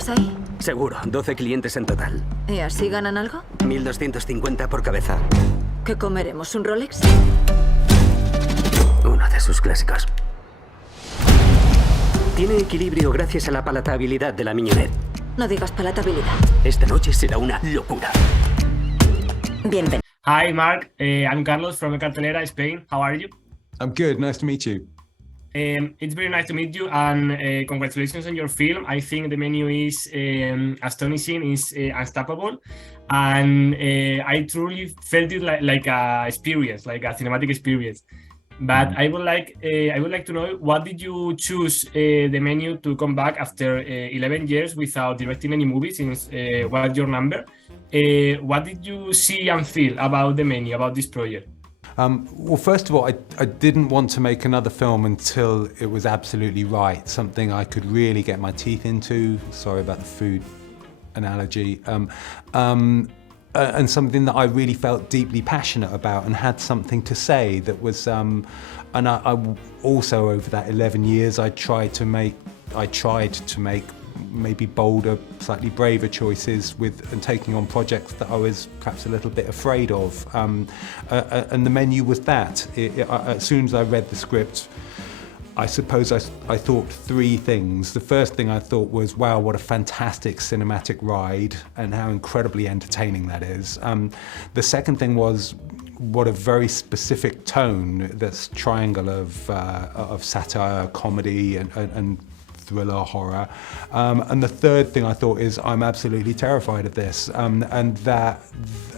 ¿Todos ahí? Seguro, 12 clientes en total. ¿Y así ganan algo? 1.250 por cabeza. ¿Qué comeremos? ¿Un Rolex? Uno de sus clásicos. Tiene equilibrio gracias a la palatabilidad de la miñonette. No digas palatabilidad. Esta noche será una locura. Bienvenido. Hi, Mark. I'm Carlos from Cartelera, Spain. How are you? I'm good. Nice to meet you. It's very nice to meet you, and congratulations on your film. I think the menu is astonishing, is unstoppable, and I truly felt it like a experience, like a cinematic experience. But I would like to know, what did you choose the menu to come back after 11 years without directing any movies since What's Your Number? What did you see and feel about the menu, about this project? Well, first of all, I didn't want to make another film until it was absolutely right, something I could really get my teeth into. Sorry about the food analogy. And something that I really felt deeply passionate about and had something to say that was, and I also over that 11 years, I tried to make maybe bolder, slightly braver choices and taking on projects that I was perhaps a little bit afraid of. And the menu was that. As soon as I read the script, I suppose I thought three things. The first thing I thought was, wow, what a fantastic cinematic ride and how incredibly entertaining that is. The second thing was, what a very specific tone, this triangle of satire, comedy and thriller, horror. And the third thing I thought is, I'm absolutely terrified of this. And that,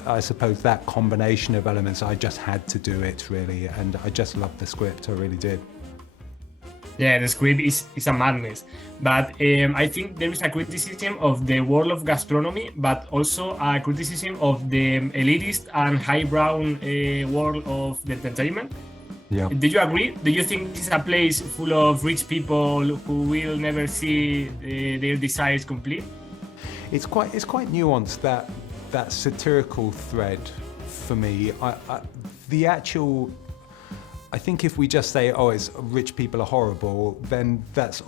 I suppose that combination of elements, I just had to do it really. And I just loved the script, I really did. Yeah, the script is a madness, but I think there is a criticism of the world of gastronomy, but also a criticism of the elitist and highbrow world of the entertainment. Yeah. Do you agree? Do you think this is a place full of rich people who will never see their desires complete? It's quite nuanced, that satirical thread for me. I think if we just say, oh, it's rich people are horrible, then that's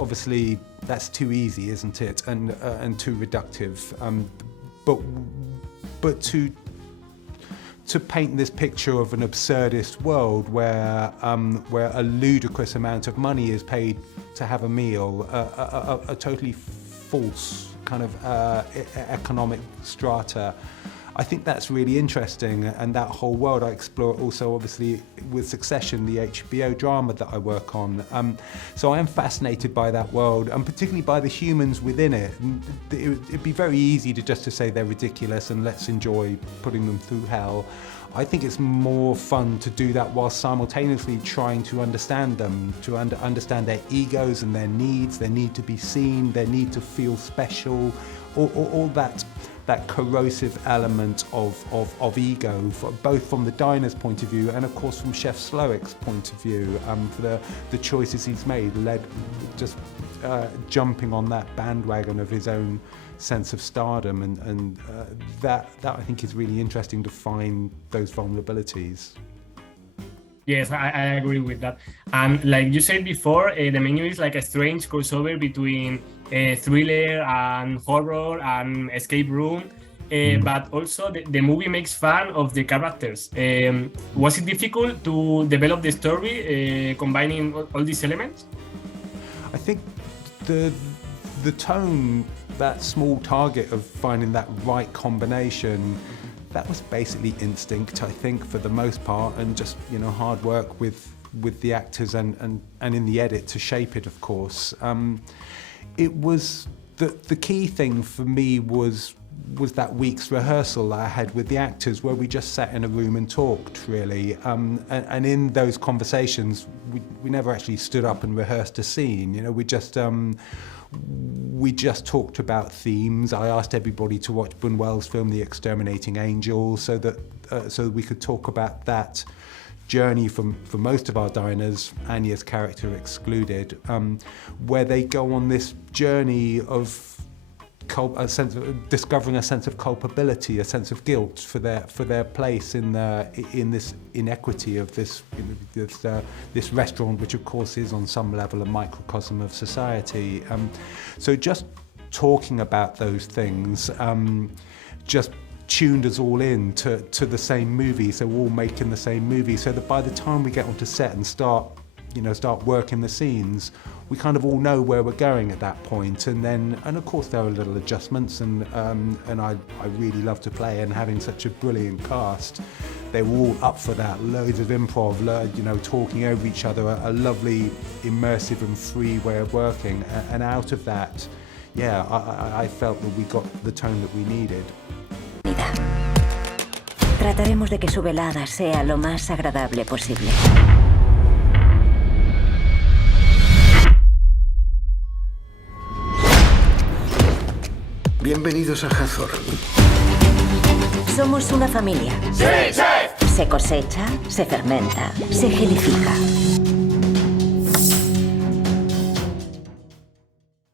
too easy, isn't it? And too reductive. But to paint this picture of an absurdist world where a ludicrous amount of money is paid to have a meal, a totally false kind of economic strata. I think that's really interesting, and that whole world I explore also obviously with Succession, the HBO drama that I work on. So I am fascinated by that world, and particularly by the humans within it. It'd be very easy to say they're ridiculous and let's enjoy putting them through hell. I think it's more fun to do that while simultaneously trying to understand them, to understand their egos and their needs, their need to be seen, their need to feel special, all that corrosive element of ego, both from the diner's point of view and of course from Chef Slowik's point of view, for the choices he's made, just jumping on that bandwagon of his own sense of stardom, and that I think is really interesting, to find those vulnerabilities. Yes, I agree with that. And like you said before, the menu is like a strange crossover between thriller and horror and escape room, but also the movie makes fun of the characters. Was it difficult to develop the story, combining all these elements? I think the tone, that small target of finding that right combination, that was basically instinct, I think, for the most part, and just hard work with the actors and in the edit to shape it, of course. It was the key thing for me was that week's rehearsal that I had with the actors, where we just sat in a room and talked, really. And in those conversations, we never actually stood up and rehearsed a scene. We just talked about themes. I asked everybody to watch Buñuel's film The Exterminating Angel, so that we could talk about that journey for most of our diners, Anya's character excluded, where they go on this journey of discovering a sense of culpability, a sense of guilt for their place in this inequity of this restaurant, which of course is on some level a microcosm of society. So just talking about those things just tuned us all in to the same movie. So we're all making the same movie, so that by the time we get onto set and start working the scenes, we kind of all know where we're going at that point. And of course there are little adjustments, and I really love to play, and having such a brilliant cast, they were all up for that. Loads of improv, talking over each other, a lovely immersive and free way of working, and out of that, yeah, I felt that we got the tone that we needed. Trataremos de que su velada sea lo más agradable posible. Bienvenidos a Hathor. Somos una familia. ¡Sí, chef! Se cosecha, se fermenta, se gelifica.